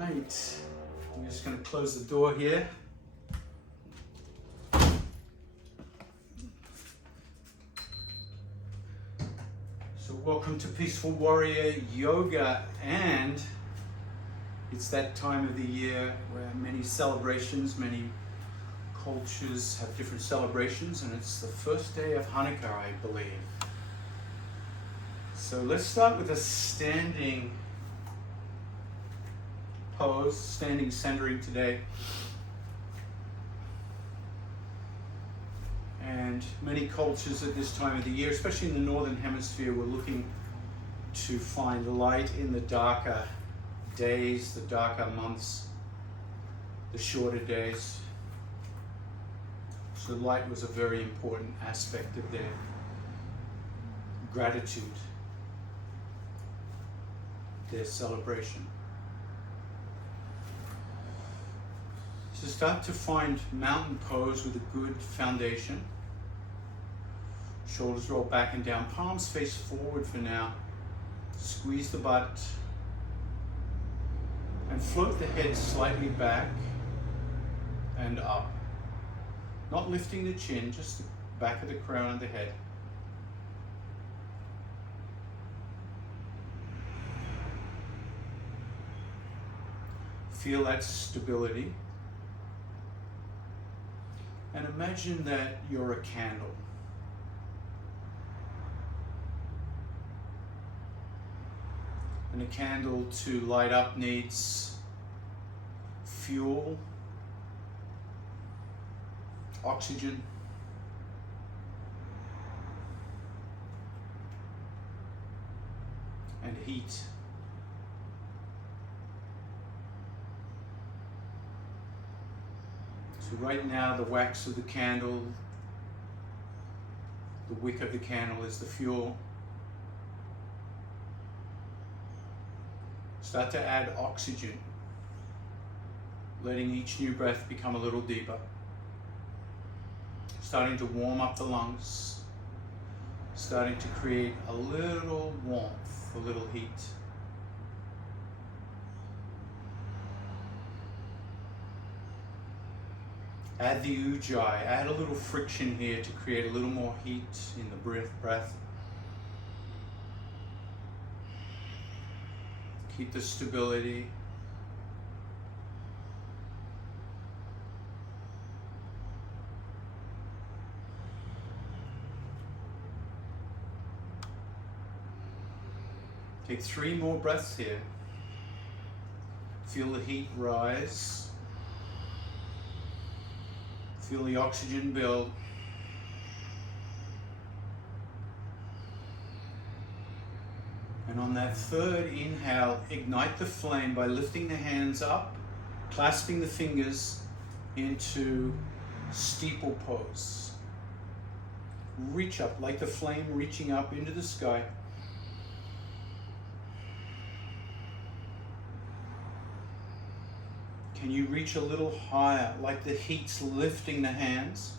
Right, I'm just going to close the door here. So welcome to Peaceful Warrior Yoga, and it's that time of the year where many celebrations, many cultures have different celebrations, and it's the first day of Hanukkah, I believe. So let's start with a standing pose, standing centering today. And many cultures at this time of the year, especially in the Northern Hemisphere, we're looking to find light in the darker days, the darker months, the shorter days. So light was a very important aspect of their gratitude, their celebration. So start to find mountain pose with a good foundation. Shoulders roll back and down, palms face forward for now. Squeeze the butt and float the head slightly back and up. Not lifting the chin, just the back of the crown of the head. Feel that stability. And imagine that you're a candle. And a candle to light up needs fuel, oxygen, and heat. So right now the wax of the candle, the wick of the candle is the fuel. Start to add oxygen, letting each new breath become a little deeper. Starting to warm up the lungs, starting to create a little warmth, a little heat. Add the ujjayi, add a little friction here to create a little more heat in the breath. Keep the stability. Take 3 more breaths here. Feel the heat rise. Feel the oxygen build. And on that third inhale, ignite the flame by lifting the hands up, clasping the fingers into steeple pose. Reach up, like the flame reaching up into the sky. Can you reach a little higher, like the heat's lifting the hands?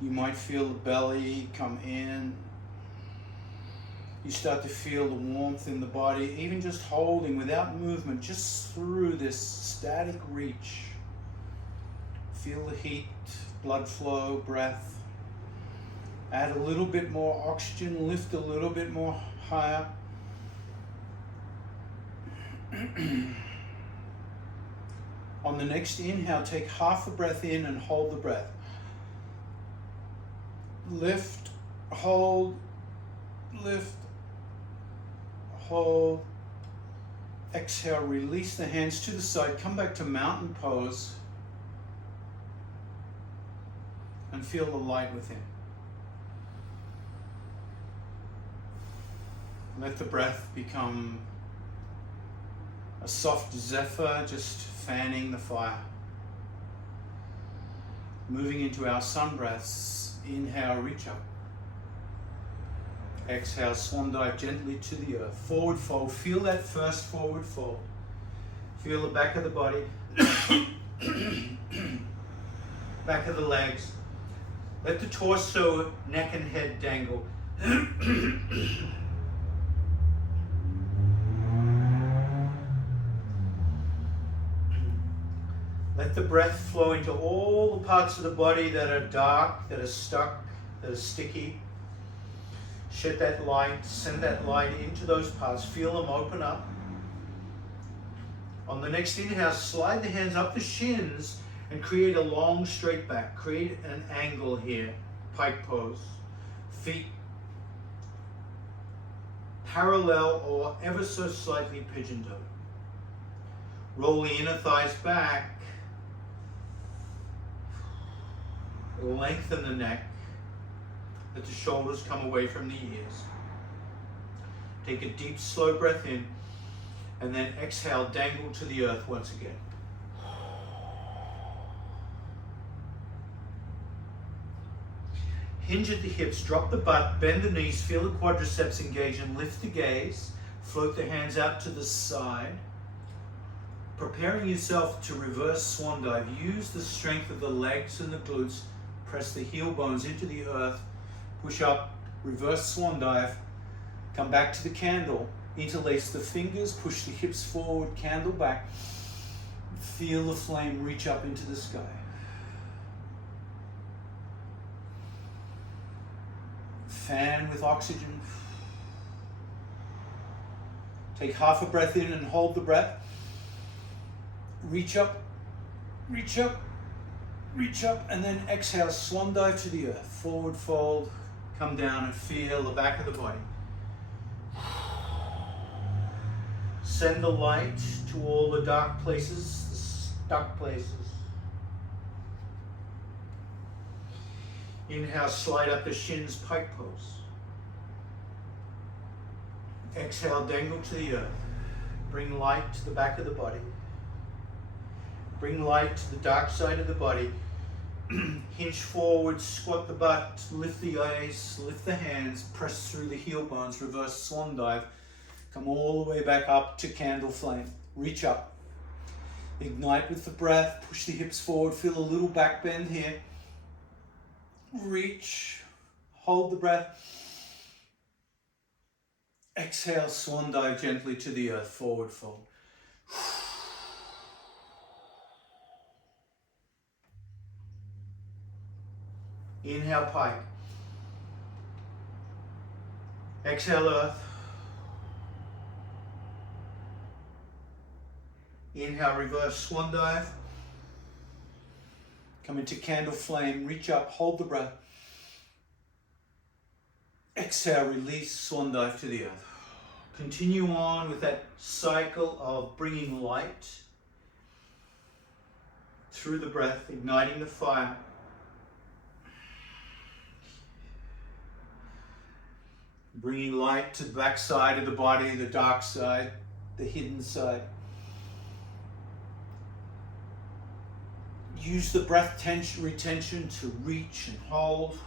You might feel the belly come in. You start to feel the warmth in the body, even just holding without movement, just through this static reach. Feel the heat, blood flow, breath. Add a little bit more oxygen, lift a little bit more higher. On the next inhale, take half a breath in and hold the breath. Lift, hold, lift, hold. Exhale, release the hands to the side. Come back to mountain pose and feel the light within. Let the breath become a soft zephyr, just fanning the fire. Moving into our sun breaths. Inhale, reach up. Exhale, swan dive gently to the earth. Forward fold. Feel that first forward fold. Feel the back of the body. Back of the legs. Let the torso, neck and head dangle. Let the breath flow into all the parts of the body that are dark, that are stuck, that are sticky. Shed that light, send that light into those parts. Feel them open up. On the next inhale, slide the hands up the shins and create a long straight back. Create an angle here, pike pose. Feet parallel or ever so slightly pigeon-toed. Roll the inner thighs back. Lengthen the neck. Let the shoulders come away from the ears. Take a deep, slow breath in, and then exhale, dangle to the earth once again. Hinge at the hips, drop the butt, bend the knees, feel the quadriceps engage and lift the gaze. Float the hands out to the side. Preparing yourself to reverse swan dive, use the strength of the legs and the glutes. Press the heel bones into the earth. Push up, reverse swan dive. Come back to the candle. Interlace the fingers, push the hips forward, candle back. Feel the flame reach up into the sky. Fan with oxygen. Take half a breath in and hold the breath. Reach up, reach up, reach up, and then exhale, swan dive to the earth. Forward fold, come down and feel the back of the body. Send the light to all the dark places, the stuck places. Inhale, slide up the shins, pike pose. Exhale, dangle to the earth. Bring light to the back of the body. Bring light to the dark side of the body. Hinge forward, squat the butt, lift the eyes, lift the hands, press through the heel bones, reverse swan dive. Come all the way back up to candle flame. Reach up. Ignite with the breath, push the hips forward, feel a little back bend here. Reach, hold the breath. Exhale, swan dive gently to the earth, forward fold. Inhale, pike. Exhale, earth. Inhale, reverse swan dive. Come into candle flame, reach up, hold the breath. Exhale, release, swan dive to the earth. Continue on with that cycle of bringing light through the breath, igniting the fire. Bringing light to the back side of the body, the dark side, the hidden side. Use the breath retention to reach and hold.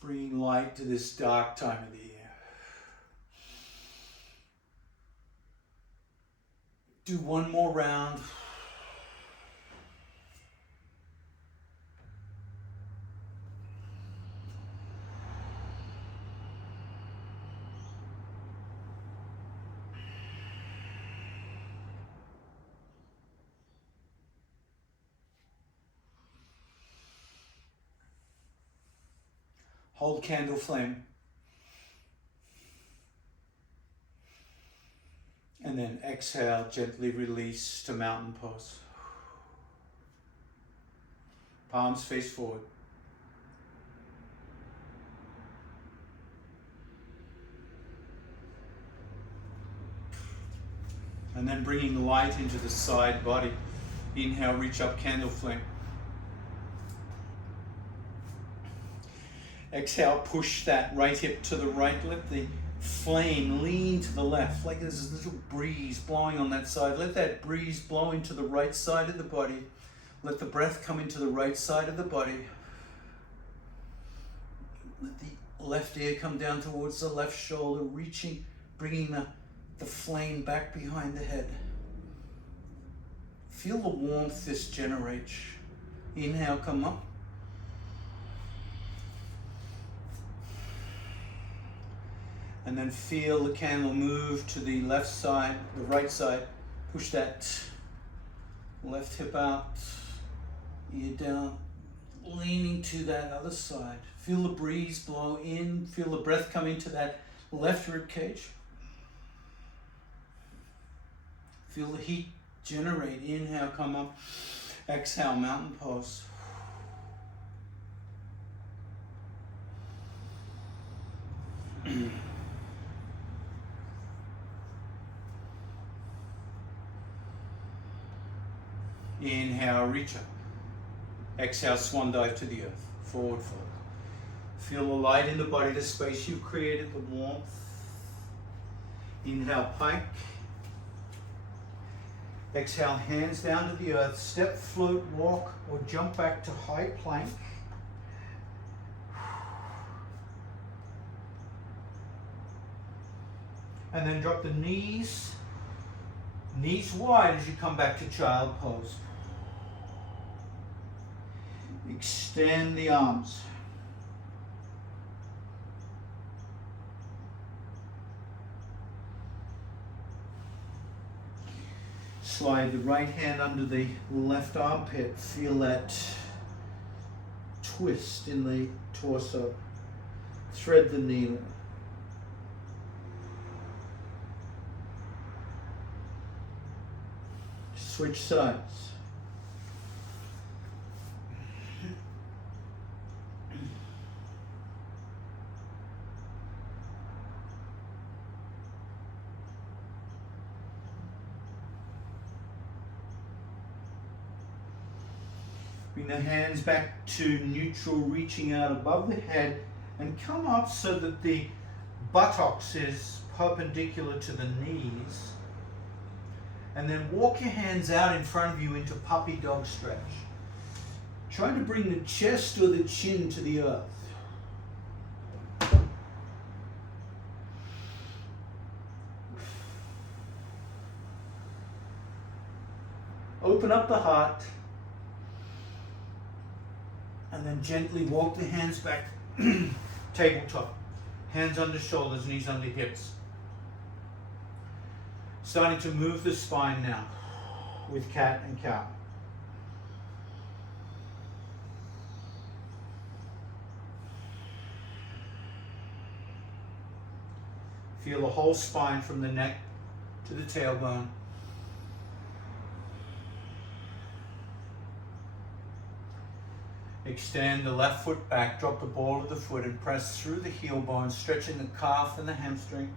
Bringing light to this dark time of the year. Do one more round. Hold candle flame. And then exhale, gently release to mountain pose. Palms face forward. And then bringing light into the side body. Inhale, reach up, candle flame. Exhale, push that right hip to the right. Let the flame lean to the left, like there's a little breeze blowing on that side. Let that breeze blow into the right side of the body. Let the breath come into the right side of the body. Let the left ear come down towards the left shoulder, reaching, bringing the flame back behind the head. Feel the warmth this generates. Inhale, come up. And then feel the candle move to the left side, the right side. Push that left hip out, ear down, leaning to that other side. Feel the breeze blow in, feel the breath come into that left rib cage. Feel the heat generate. Inhale, come up. Exhale, mountain pose. Inhale, reach up. Exhale, swan dive to the earth. Forward fold. Feel the light in the body, the space you've created, the warmth. Inhale, pike. Exhale, hands down to the earth. Step, float, walk, or jump back to high plank. And then drop the knees wide as you come back to child pose. Extend the arms. Slide the right hand under the left armpit. Feel that twist in the torso. Thread the needle. Switch sides. Bring the hands back to neutral, reaching out above the head, and come up so that the buttocks is perpendicular to the knees. And then walk your hands out in front of you into puppy dog stretch. Try to bring the chest or the chin to the earth. Open up the heart. And then gently walk the hands back, tabletop. Hands under shoulders, knees under hips. Starting to move the spine now with cat and cow. Feel the whole spine from the neck to the tailbone. Extend the left foot back, drop the ball of the foot and press through the heel bone, stretching the calf and the hamstring.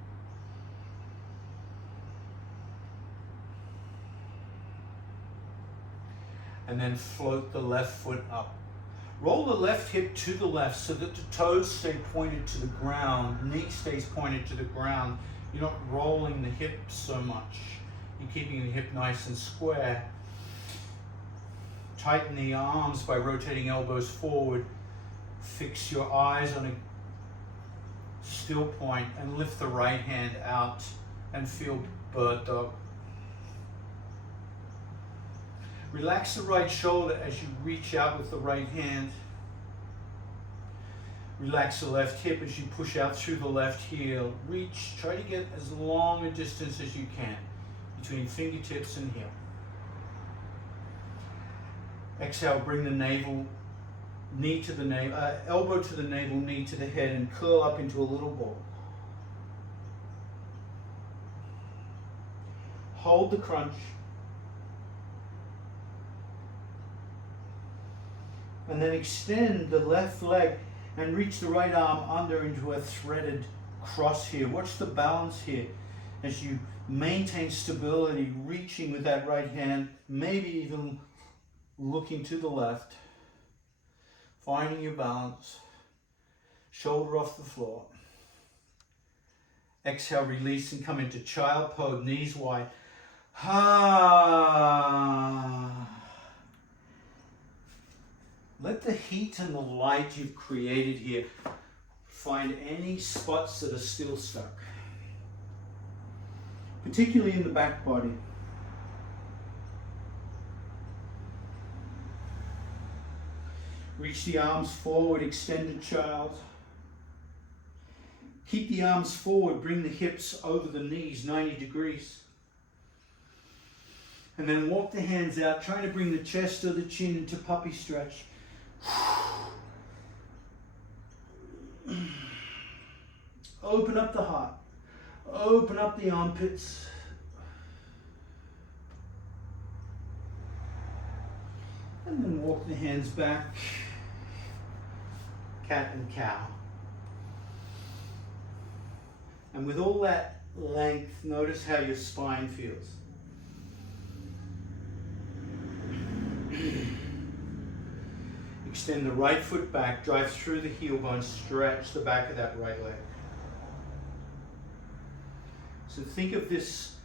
And then float the left foot up. Roll the left hip to the left so that the toes stay pointed to the ground, knee stays pointed to the ground. You're not rolling the hip so much. You're keeping the hip nice and square. Tighten the arms by rotating elbows forward. Fix your eyes on a still point and lift the right hand out and feel bird dog. Relax the right shoulder as you reach out with the right hand. Relax the left hip as you push out through the left heel. Reach, try to get as long a distance as you can between fingertips and heel. Exhale, bring the navel, knee to the navel, elbow to the navel, knee to the head, and curl up into a little ball. Hold the crunch. And then extend the left leg and reach the right arm under into a threaded cross here. Watch the balance here as you maintain stability, reaching with that right hand, maybe even looking to the left, finding your balance, shoulder off the floor. Exhale, release and come into child pose, knees wide. Let the heat and the light you've created here find any spots that are still stuck, particularly in the back body. Reach the arms forward, extended child. Keep the arms forward, bring the hips over the knees, 90 degrees. And then walk the hands out, trying to bring the chest or the chin into puppy stretch. Open up the heart. Open up the armpits. And then walk the hands back. Cat and cow. And with all that length, notice how your spine feels. Extend the right foot back, drive through the heel bone, stretch the back of that right leg. So think of this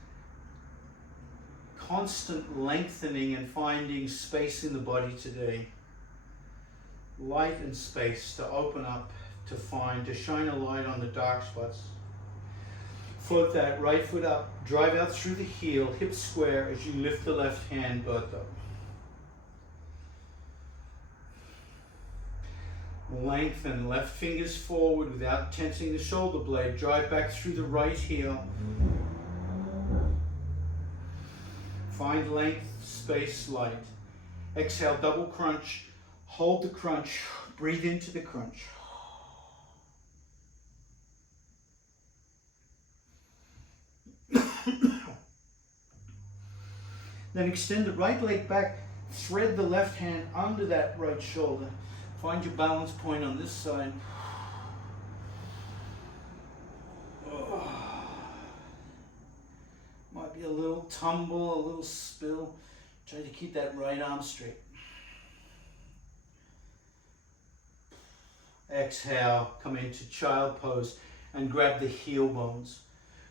constant lengthening and finding space in the body today. Light and space to open up, to find, to shine a light on the dark spots. Float that right foot up, drive out through the heel, hips square as you lift the left hand, both up. Lengthen left fingers forward without tensing the shoulder blade. Drive back through the right heel. Find length, space, light. Exhale, double crunch. Hold the crunch. Breathe into the crunch. Then extend the right leg back. Thread the left hand under that right shoulder. Find your balance point on this side. Might be a little tumble, a little spill. Try to keep that right arm straight. Exhale, come into child pose and grab the heel bones.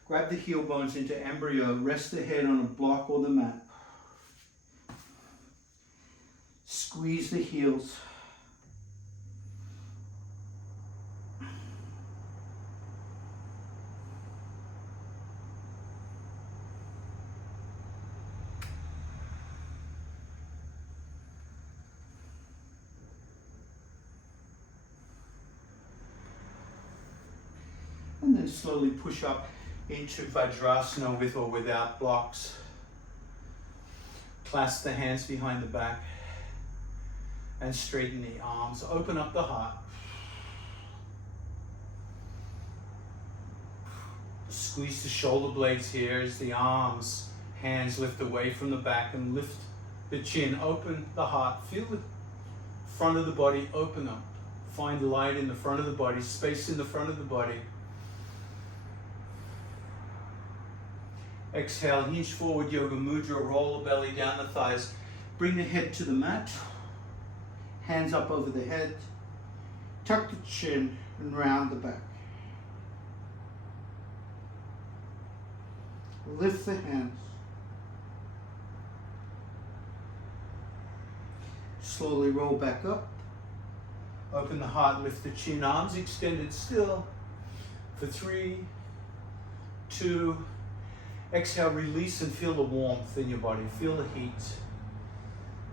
Grab the heel bones into embryo. Rest the head on a block or the mat. Squeeze the heels. And then slowly push up into Vajrasana with or without blocks. Clasp the hands behind the back and straighten the arms. Open up the heart. Squeeze the shoulder blades here as the arms, hands lift away from the back and lift the chin. Open the heart. Feel the front of the body open up. Find light in the front of the body, space in the front of the body. Exhale, hinge forward, yoga mudra, roll the belly down the thighs. Bring the head to the mat. Hands up over the head. Tuck the chin and round the back. Lift the hands. Slowly roll back up. Open the heart, lift the chin, arms extended still. For 3, 2, exhale, release and feel the warmth in your body. Feel the heat.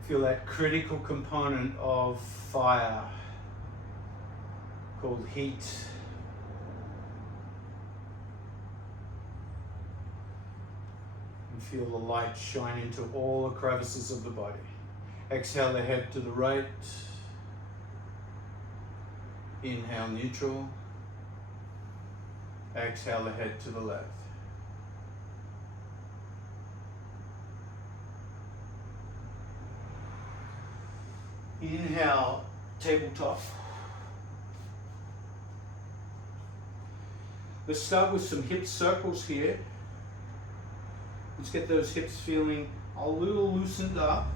Feel that critical component of fire called heat. And feel the light shine into all the crevices of the body. Exhale the head to the right. Inhale, neutral. Exhale the head to the left. Inhale, tabletop. Let's start with some hip circles here. Let's get those hips feeling a little loosened up.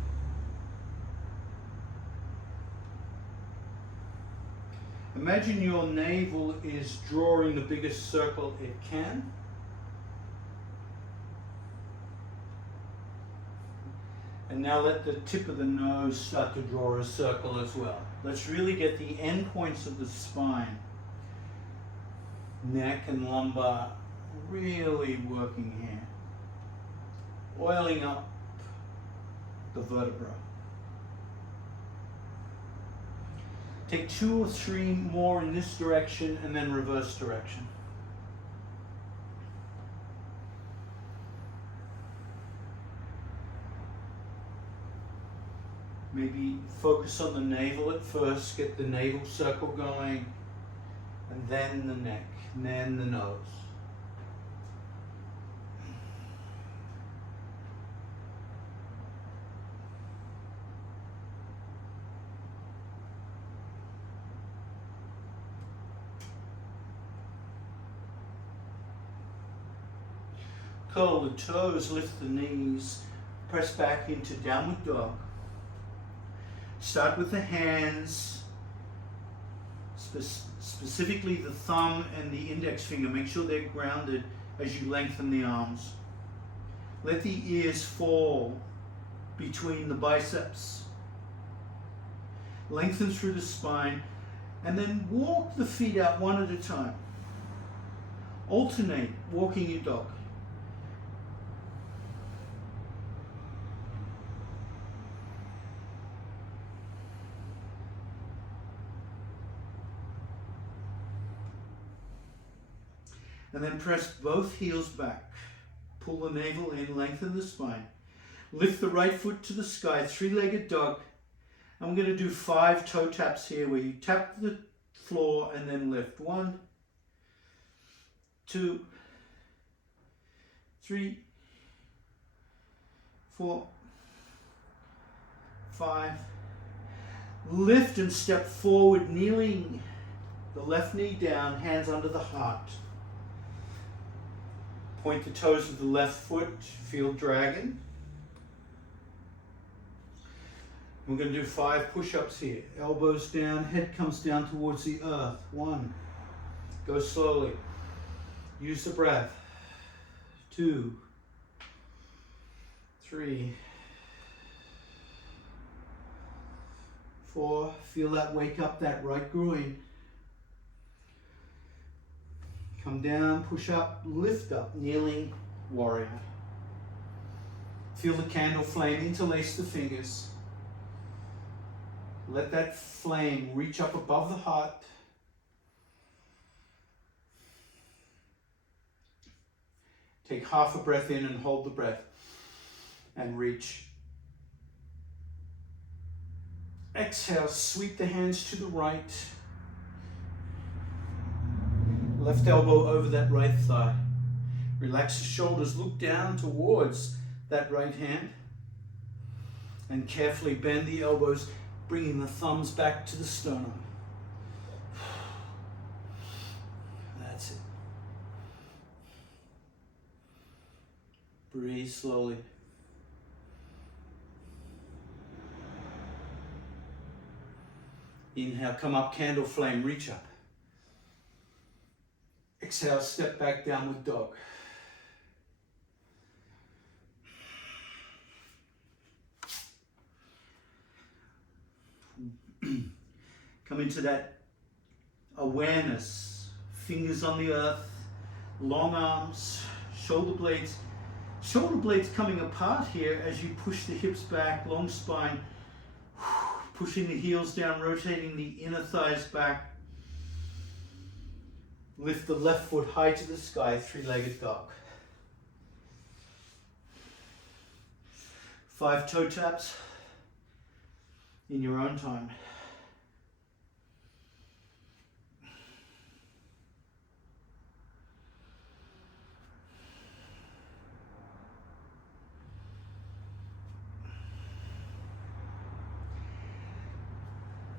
Imagine your navel is drawing the biggest circle it can. And now let the tip of the nose start to draw a circle as well. Let's really get the end points of the spine, neck and lumbar, really working here. Oiling up the vertebra. Take 2 or 3 more in this direction and then reverse direction. Maybe focus on the navel at first, get the navel circle going, and then the neck, and then the nose. Curl the toes, lift the knees, press back into downward dog. Start with the hands, specifically the thumb and the index finger. Make sure they're grounded as you lengthen the arms. Let the ears fall between the biceps. Lengthen through the spine, and then walk the feet out one at a time. Alternate walking your dog. And then press both heels back. Pull the navel in, lengthen the spine. Lift the right foot to the sky, three-legged dog. I'm going to do 5 toe taps here where you tap the floor and then lift. 1, 2, 3, 4, 5. Lift and step forward, kneeling the left knee down, hands under the heart. Point the toes of the left foot, feel dragon. We're going to do 5 push-ups here. Elbows down, head comes down towards the earth. 1. Go slowly. Use the breath. 2, 3, 4. Feel that wake up that right groin. Come down, push up, lift up, kneeling warrior. Feel the candle flame, interlace the fingers. Let that flame reach up above the heart. Take half a breath in and hold the breath and reach. Exhale, sweep the hands to the right. Left elbow over that right thigh. Relax the shoulders, look down towards that right hand. And carefully bend the elbows, bringing the thumbs back to the sternum. That's it. Breathe slowly. Inhale, come up, candle flame, reach up. Exhale, step back, downward dog. Come into that awareness. Fingers on the earth, long arms, shoulder blades. Shoulder blades coming apart here as you push the hips back, long spine. Pushing the heels down, rotating the inner thighs back. Lift the left foot high to the sky, three-legged dog. 5 toe taps in your own time.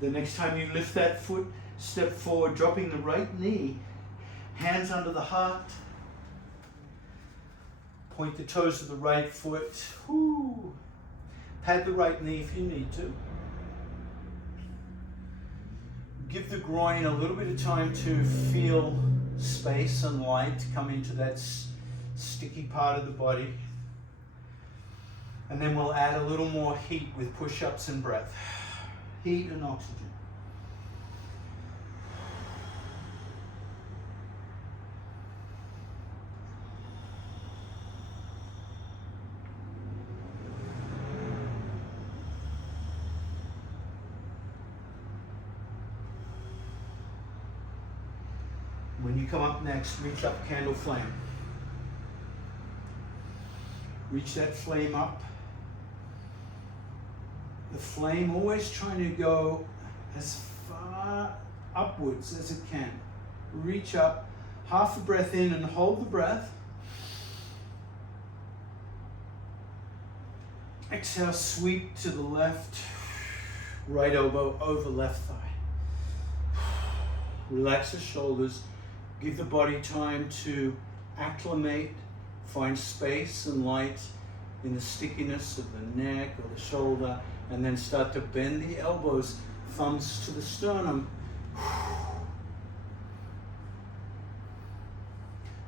The next time you lift that foot, step forward, dropping the right knee. Hands under the heart. Point the toes of the right foot. Woo. Pat the right knee if you need to. Give the groin a little bit of time to feel space and light come into that sticky part of the body. And then we'll add a little more heat with push-ups and breath. Heat and oxygen. When you come up next, reach up, candle flame. Reach that flame up. the flame, always trying to go as far upwards as it can. Reach up, half a breath in and hold the breath. Exhale, sweep to the left, right elbow over left thigh. Relax the shoulders, give the body time to acclimate, find space and light in the stickiness of the neck or the shoulder, and then start to bend the elbows, thumbs to the sternum.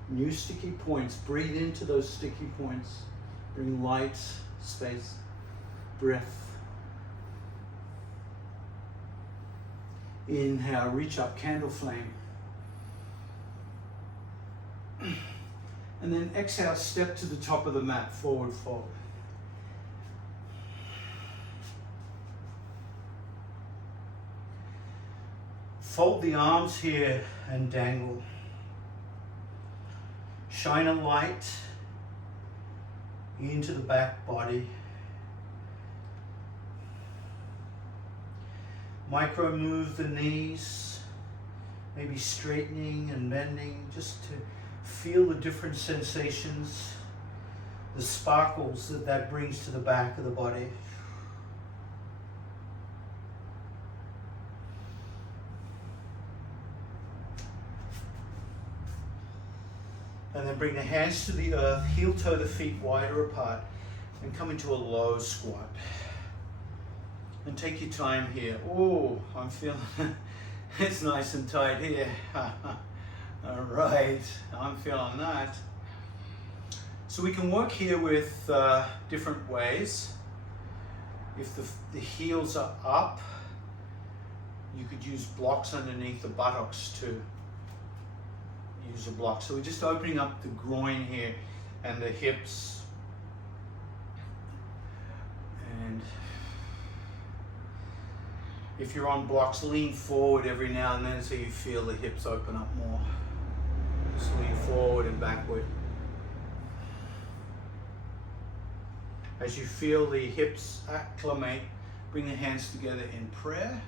New sticky points, breathe into those sticky points, bring light, space, breath. Inhale, reach up, candle flame. And then exhale, step to the top of the mat, forward fold. Fold the arms here and dangle. Shine a light into the back body. Micro move the knees, maybe straightening and bending, just to feel the different sensations, the sparkles that brings to the back of the body. And then bring the hands to the earth, heel toe the feet wider apart, and come into a low squat. And take your time here. Oh, I'm feeling it's nice and tight here. All right, I'm feeling that. So we can work here with different ways. If the heels are up, you could use blocks underneath the buttocks to use a block. So we're just opening up the groin here and the hips. And if you're on blocks, lean forward every now and then so you feel the hips open up more. Just lean forward and backward. As you feel the hips acclimate, bring the hands together in prayer.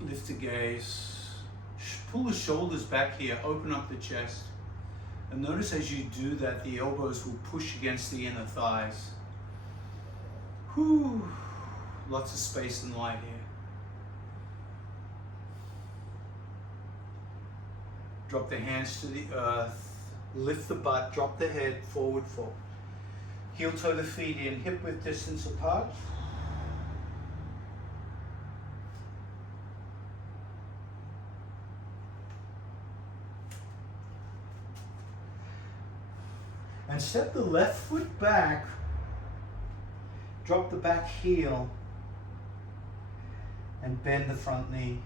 Lift the gaze. Pull the shoulders back here, open up the chest. And notice as you do that, the elbows will push against the inner thighs. Whew. Lots of space and light here. Drop the hands to the earth. Lift the butt, drop the head, forward fold. Heel toe the feet in, hip width distance apart. And step the left foot back. Drop the back heel. And bend the front knee.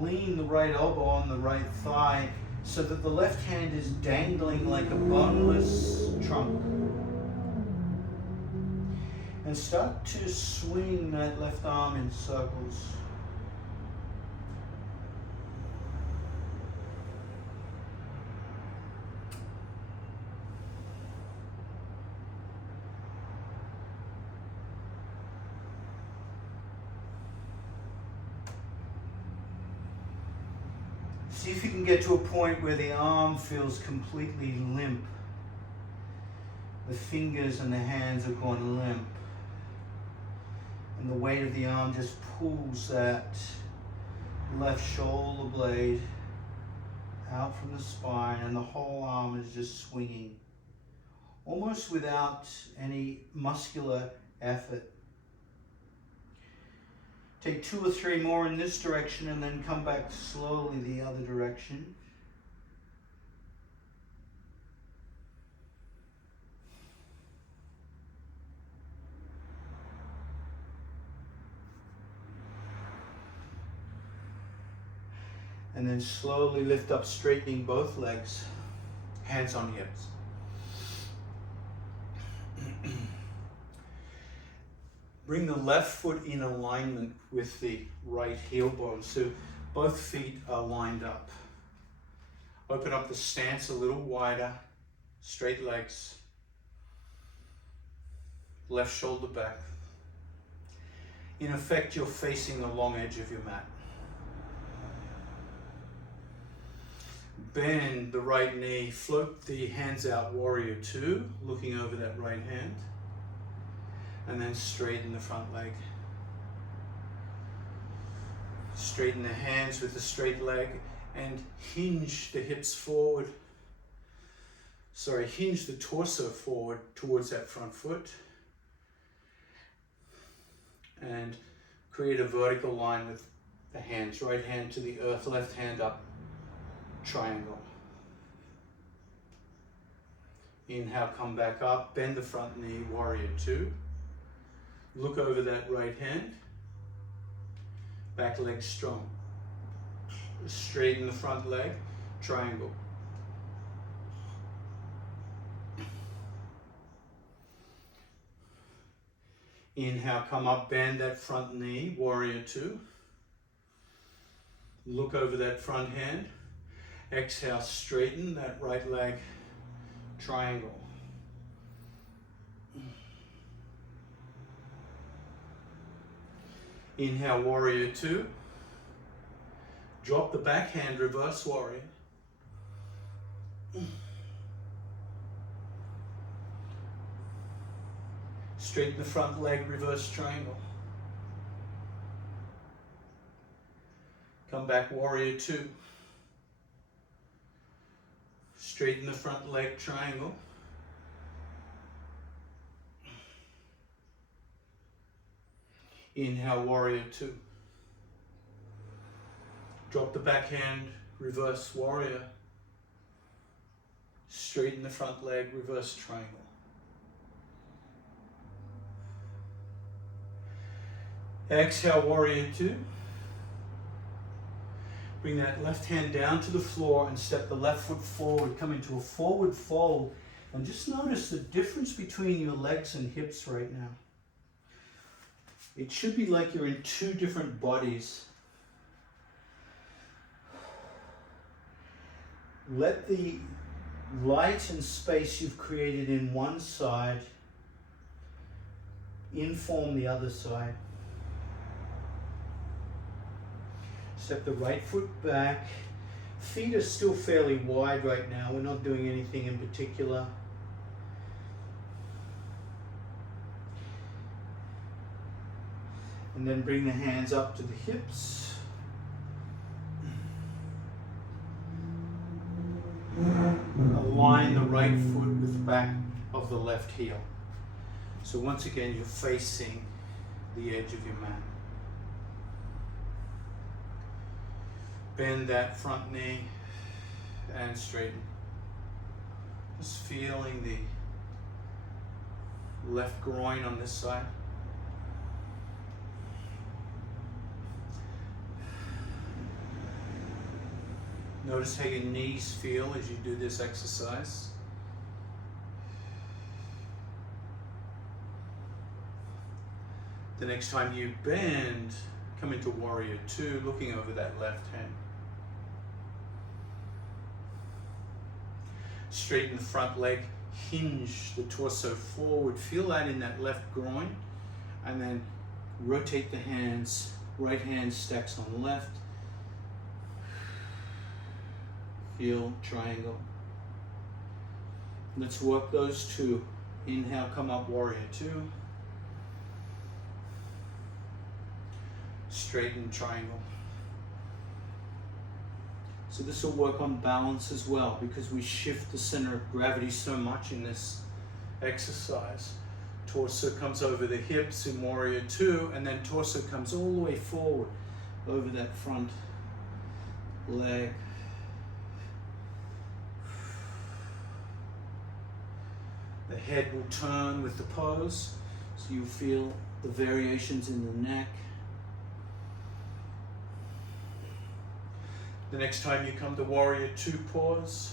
Lean the right elbow on the right thigh so that the left hand is dangling like a boneless trunk. And start to swing that left arm in circles. See if you can get to a point where the arm feels completely limp. The fingers and the hands have gone limp. And the weight of the arm just pulls that left shoulder blade out from the spine, and the whole arm is just swinging, almost without any muscular effort. Take 2 or 3 more in this direction and then come back slowly the other direction. And then slowly lift up, straightening both legs, hands on hips. Bring the left foot in alignment with the right heel bone, so both feet are lined up. Open up the stance a little wider, straight legs. left shoulder back. In effect, you're facing the long edge of your mat. Bend the right knee, float the hands out, warrior two, looking over that right hand, and then straighten the front leg. Straighten the hands with the straight leg and hinge the hips forward. Hinge the torso forward towards that front foot. And create a vertical line with the hands, right hand to the earth, left hand up, triangle. Inhale, come back up, bend the front knee, warrior two. Look over that right hand, back leg strong. Straighten the front leg, triangle. Inhale, come up, bend that front knee, warrior two. Look over that front hand. Exhale, straighten that right leg, triangle. Inhale, warrior two. Drop the back hand, reverse warrior. Straighten the front leg, reverse triangle. Come back, warrior two. Straighten the front leg, triangle. Inhale, warrior two. Drop the back hand, reverse warrior. Straighten the front leg, reverse triangle. Exhale, warrior two. Bring that left hand down to the floor and step the left foot forward. Come into a forward fold. And just notice the difference between your legs and hips right now. It should be like you're in two different bodies. Let the light and space you've created in one side inform the other side. Step the right foot back. Feet are still fairly wide right now. We're not doing anything in particular. And then bring the hands up to the hips. Align the right foot with the back of the left heel. So once again, you're facing the edge of your mat. Bend that front knee and straighten. Just feeling the left groin on this side. Notice how your knees feel as you do this exercise. The next time you bend, come into warrior two, looking over that left hand. Straighten the front leg, hinge the torso forward. Feel that in that left groin. And then rotate the hands. Right hand stacks on the left. Feel triangle. Let's work those two. Inhale, come up, warrior two. Straighten triangle. So this will work on balance as well, because we shift the center of gravity so much in this exercise. Torso comes over the hips in warrior two, and then torso comes all the way forward over that front leg. The head will turn with the pose, so you feel the variations in the neck. The next time you come to warrior two, pause.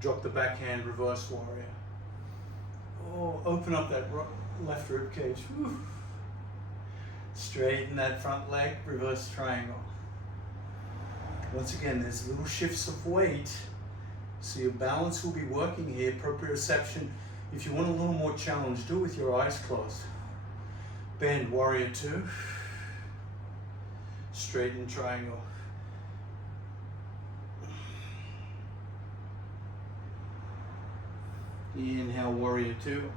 Drop the back hand, reverse warrior. Oh, open up that left rib cage. Whew. Straighten that front leg, reverse triangle. Once again, there's little shifts of weight. So your balance will be working here, proprioception If you want a little more challenge, do it with your eyes closed. Bend, warrior two. Straighten, triangle. Inhale, warrior two.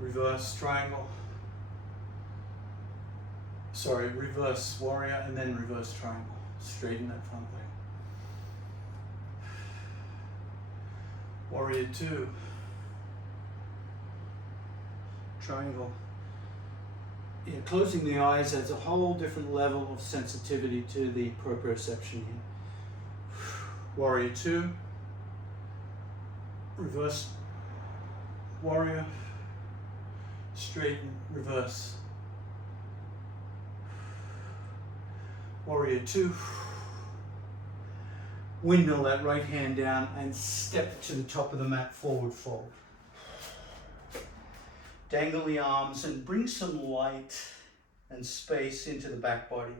Reverse triangle. Sorry, reverse warrior and then reverse triangle. Straighten that front leg. Warrior two. Triangle. Yeah, closing the eyes adds a whole different level of sensitivity to the proprioception here. Warrior two. Reverse warrior. Straighten, reverse. Warrior two. Windmill that right hand down and step to the top of the mat, forward fold. Dangle the arms and bring some light and space into the back body.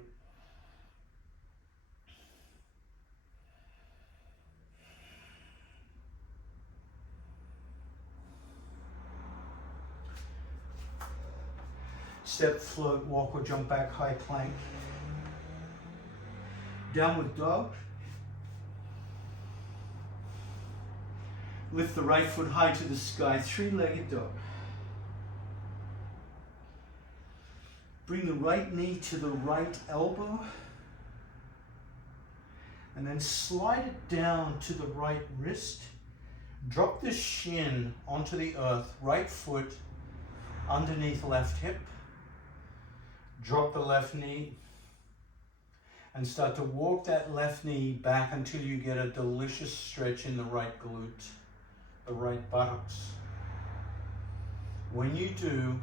Step, float, walk or jump back, high plank. Downward dog. Lift the right foot high to the sky, three-legged dog. Bring the right knee to the right elbow. And then slide it down to the right wrist. Drop the shin onto the earth, right foot underneath left hip. Drop the left knee. And start to walk that left knee back until you get a delicious stretch in the right glute, the right buttocks. When you do,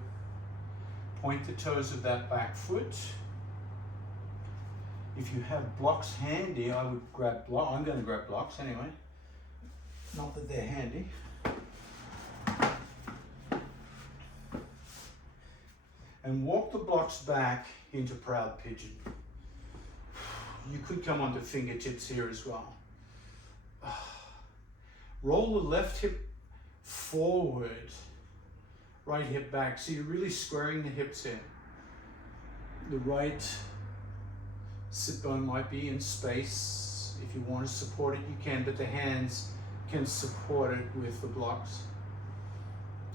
point the toes of that back foot. If you have blocks handy, I would grab blocks. I'm going to grab blocks anyway. Not that they're handy. And walk the blocks back into proud pigeon. You could come onto fingertips here as well. Roll the left hip forward, right hip back. So you're really squaring the hips in. The right sit bone might be in space. If you want to support it, you can, but the hands can support it with the blocks.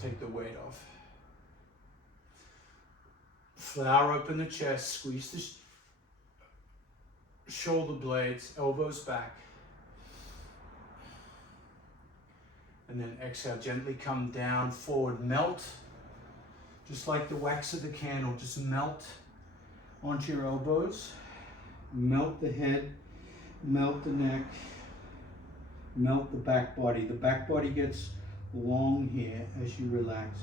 Take the weight off. Flower open the chest, squeeze the shoulder blades, elbows back. And then exhale, gently come down, forward, melt. Just like the wax of the candle, just melt onto your elbows. Melt the head, melt the neck, melt the back body. The back body gets long here as you relax.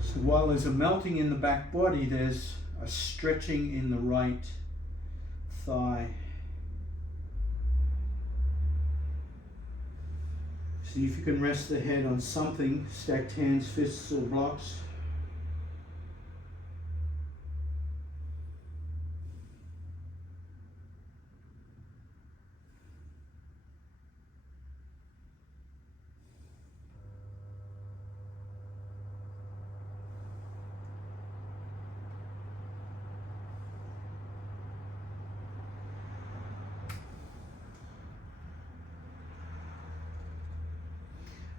So while there's a melting in the back body, there's a stretching in the right thigh. See if you can rest the head on something, stacked hands, fists or blocks.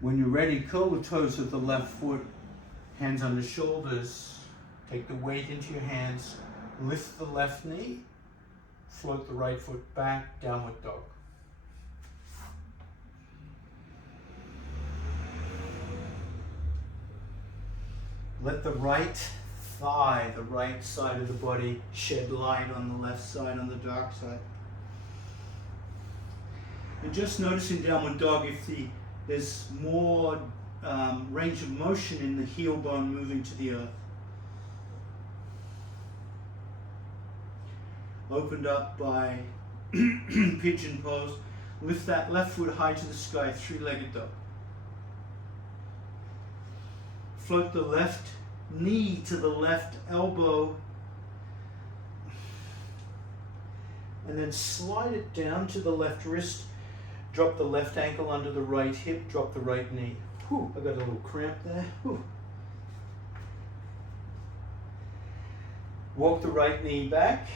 When you're ready, curl the toes of the left foot, hands on the shoulders. Take the weight into your hands, lift the left knee, float the right foot back, downward dog. Let the right thigh, the right side of the body, shed light on the left side, on the dark side. And just notice in downward dog if there's more range of motion in the heel bone moving to the earth. Opened up by pigeon pose. Lift that left foot high to the sky, three-legged dog. Float the left knee to the left elbow. And then slide it down to the left wrist. Drop the left ankle under the right hip. Drop the right knee. Whew, I got a little cramp there. Whew. Walk the right knee back.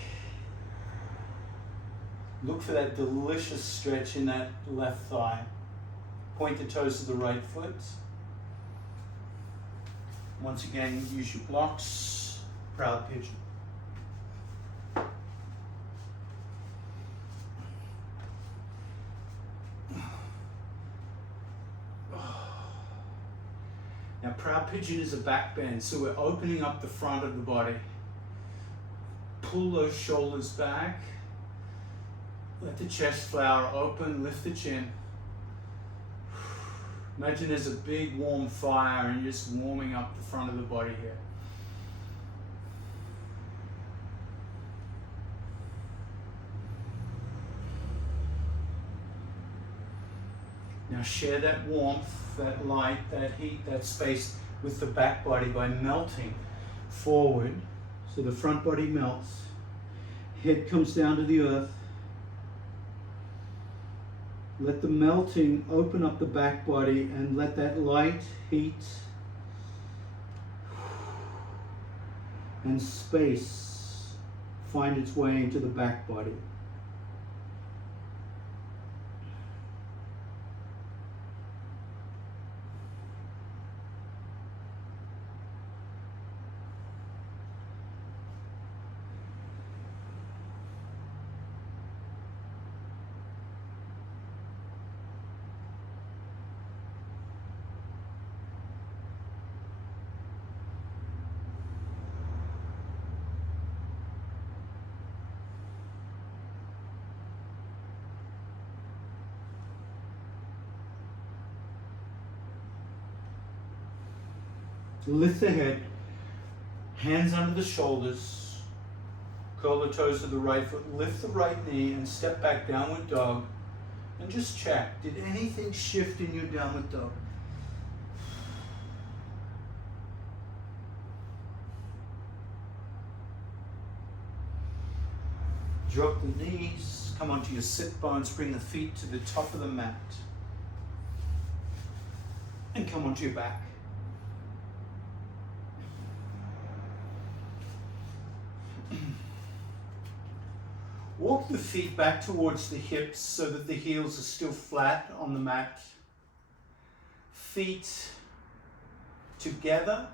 Look for that delicious stretch in that left thigh. Point the toes to the right foot. Once again, use your blocks. Proud pigeon. Now, proud pigeon is a back bend, so we're opening up the front of the body. Pull those shoulders back. Let the chest flower open, lift the chin. Imagine there's a big warm fire and you're just warming up the front of the body here. Now share that warmth, that light, that heat, that space with the back body by melting forward. So the front body melts, head comes down to the earth. Let the melting open up the back body and let that light, heat, and space find its way into the back body. Lift the head, hands under the shoulders, curl the toes to the right foot, lift the right knee and step back, downward dog, and just check, did anything shift in your downward dog? Drop the knees, come onto your sit bones, bring the feet to the top of the mat, and come onto your back. Walk the feet back towards the hips so that the heels are still flat on the mat. Feet together.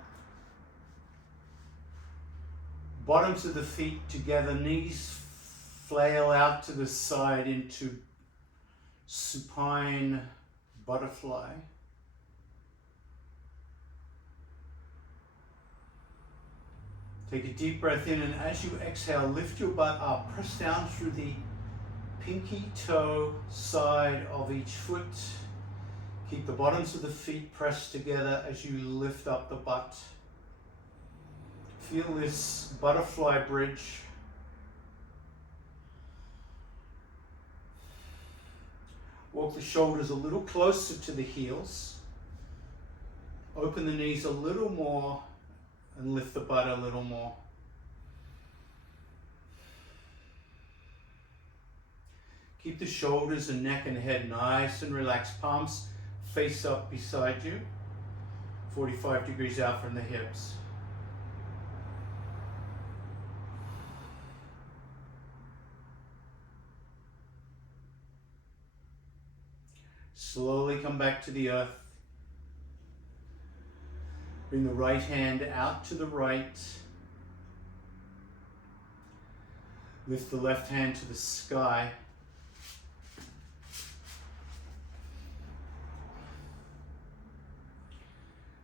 Bottoms of the feet together. Knees flail out to the side into supine butterfly. Take a deep breath in, and as you exhale, lift your butt up. Press down through the pinky toe side of each foot. Keep the bottoms of the feet pressed together as you lift up the butt. Feel this butterfly bridge. Walk the shoulders a little closer to the heels. Open the knees a little more and lift the butt a little more. Keep the shoulders and neck and head nice and relaxed. Palms face up beside you, 45 degrees out from the hips. Slowly come back to the earth. Bring the right hand out to the right. Lift the left hand to the sky.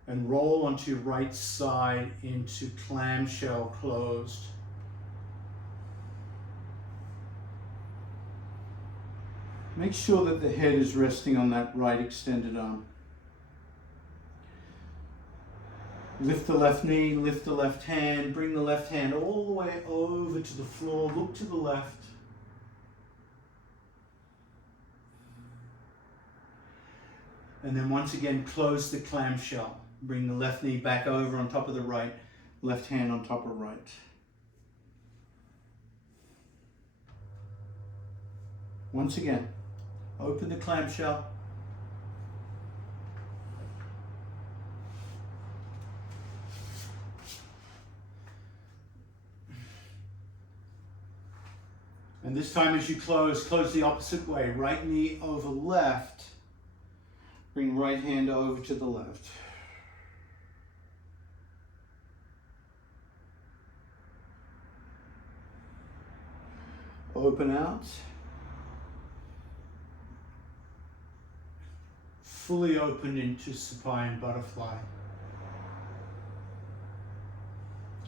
And roll onto your right side into clamshell closed. Make sure that the head is resting on that right extended arm. Lift the left knee, lift the left hand, bring the left hand all the way over to the floor, look to the left. And then once again, close the clamshell. Bring the left knee back over on top of the right, left hand on top of right. Once again, open the clamshell. And this time as you close the opposite way. Right knee over left. Bring right hand over to the left. Open out. Fully open into supine butterfly.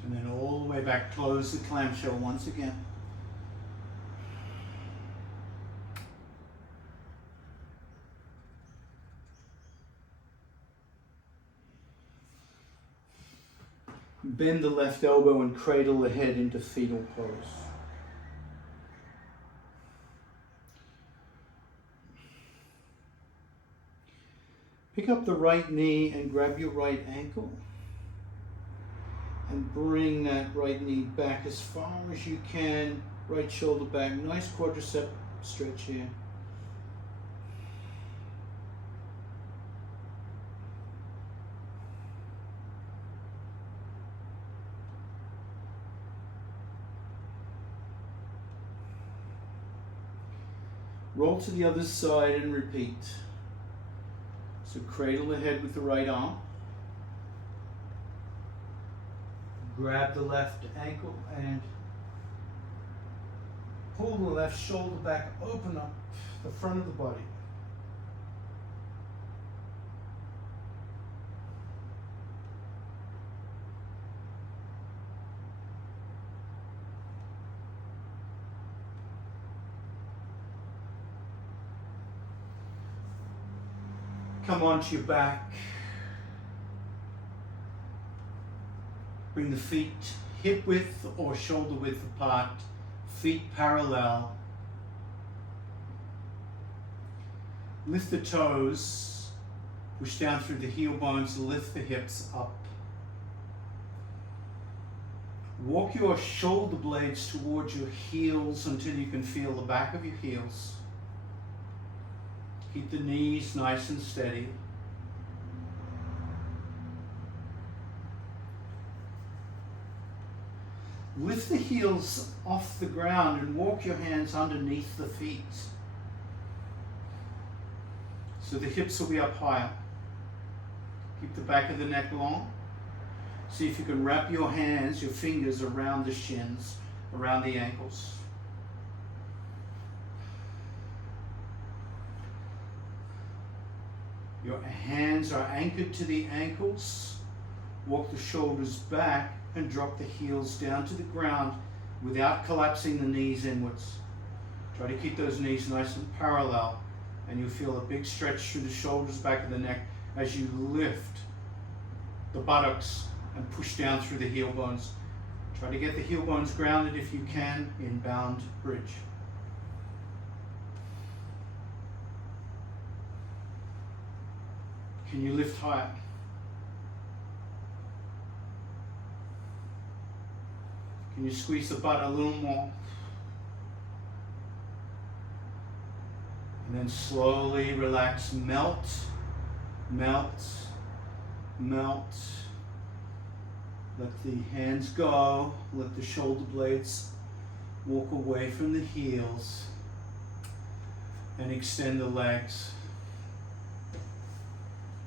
And then all the way back, close the clamshell once again. Bend the left elbow and cradle the head into fetal pose. Pick up the right knee and grab your right ankle and bring that right knee back as far as you can. Right shoulder back, nice quadricep stretch here. Roll to the other side and repeat. So cradle the head with the right arm. Grab the left ankle and pull the left shoulder back, open up the front of the body. Come onto your back. Bring the feet hip width or shoulder width apart, feet parallel. Lift the toes, push down through the heel bones, lift the hips up. Walk your shoulder blades towards your heels until you can feel the back of your heels. Keep the knees nice and steady. Lift the heels off the ground and walk your hands underneath the feet. So the hips will be up higher. Keep the back of the neck long. See if you can wrap your hands, your fingers around the shins, around the ankles. Your hands are anchored to the ankles. Walk the shoulders back and drop the heels down to the ground without collapsing the knees inwards. Try to keep those knees nice and parallel, and you'll feel a big stretch through the shoulders, back of the neck as you lift the buttocks and push down through the heel bones. Try to get the heel bones grounded if you can in bound bridge. Can you lift higher? Can you squeeze the butt a little more? And then slowly relax, melt, melt, melt. Let the hands go, let the shoulder blades walk away from the heels, and extend the legs.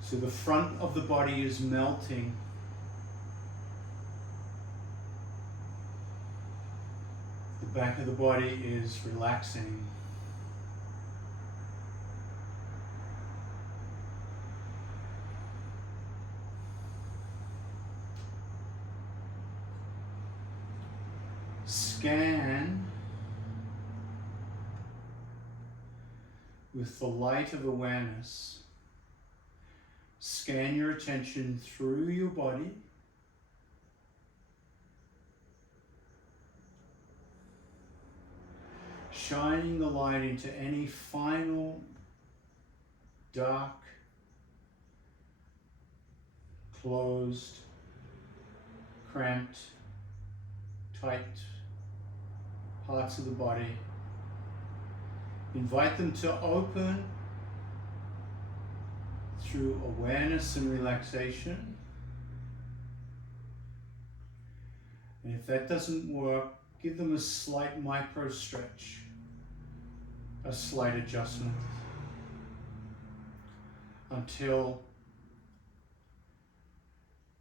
So the front of the body is melting. The back of the body is relaxing. Scan with the light of awareness. Scan your attention through your body. Shining the light into any final dark, closed, cramped, tight parts of the body. Invite them to open through awareness and relaxation. And if that doesn't work, give them a slight micro stretch, a slight adjustment, until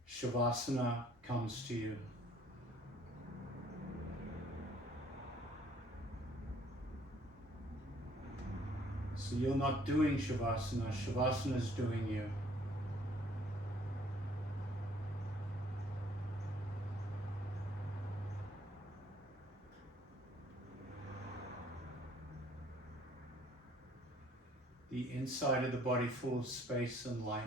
Shavasana comes to you. So you're not doing Shavasana, Shavasana is doing you. The inside of the body full of space and light.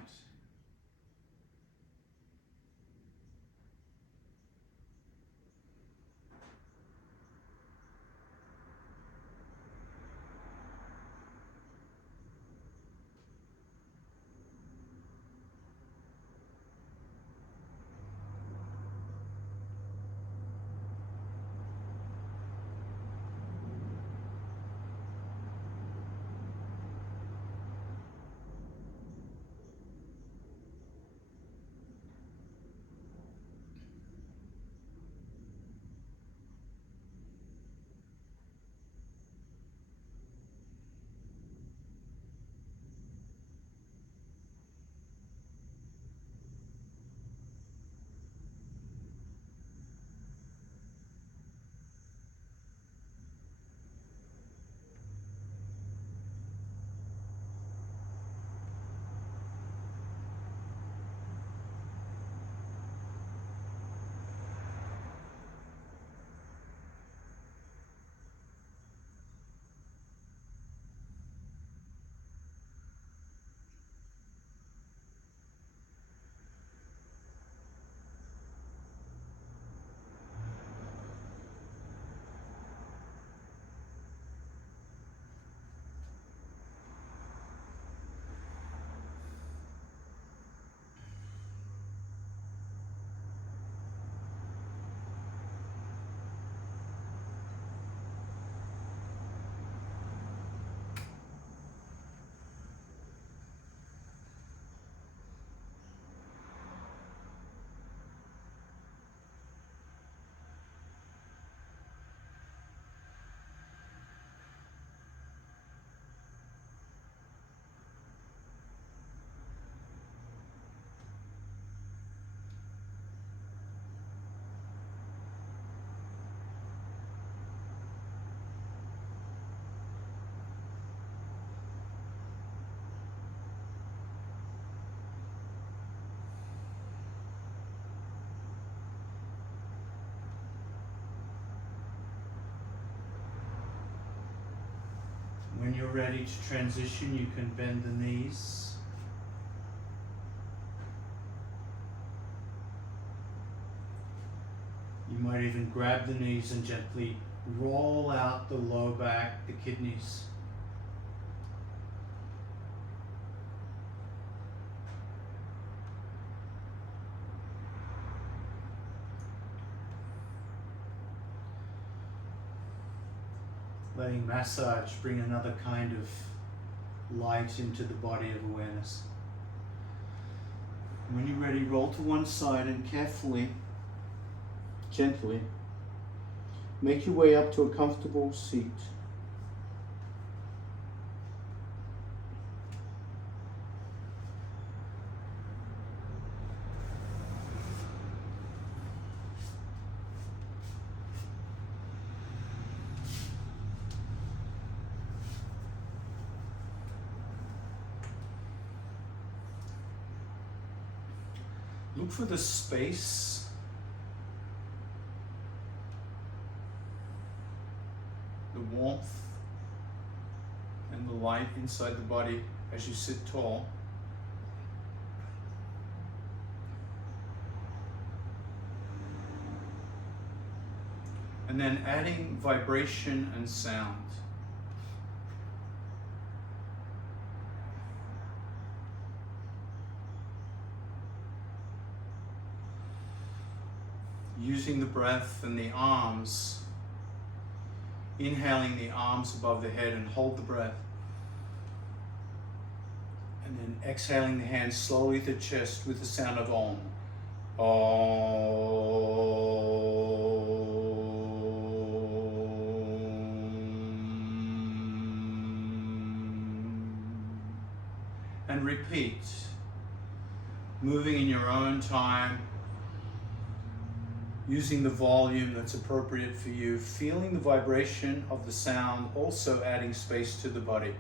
When you're ready to transition, you can bend the knees. You might even grab the knees and gently roll out the low back, the kidneys. Letting massage bring another kind of light into the body of awareness. When you're ready, roll to one side and carefully, gently, make your way up to a comfortable seat. Look for the space, the warmth, and the light inside the body as you sit tall. And then adding vibration and sound. Using the breath and the arms Inhaling the arms above the head and hold the breath. And then exhaling the hands slowly to the chest with the sound of Om. And repeat, moving in your own time, using the volume that's appropriate for you, feeling the vibration of the sound, also adding space to the body.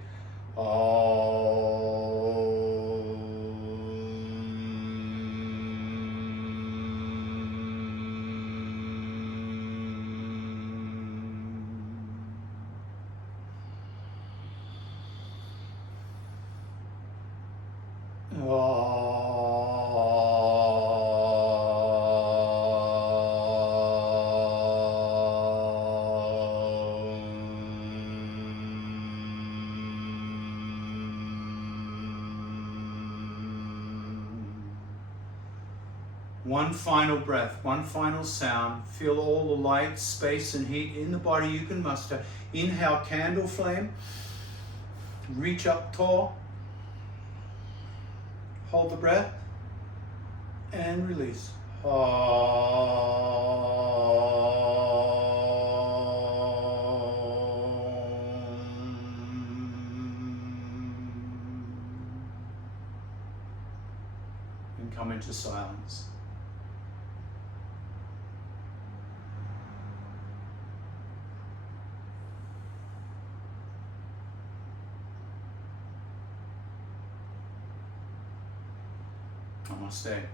One final breath, one final sound. Feel all the light, space, and heat in the body you can muster. Inhale, candle flame. Reach up tall. Hold the breath. And release. And come into silence. Namaste.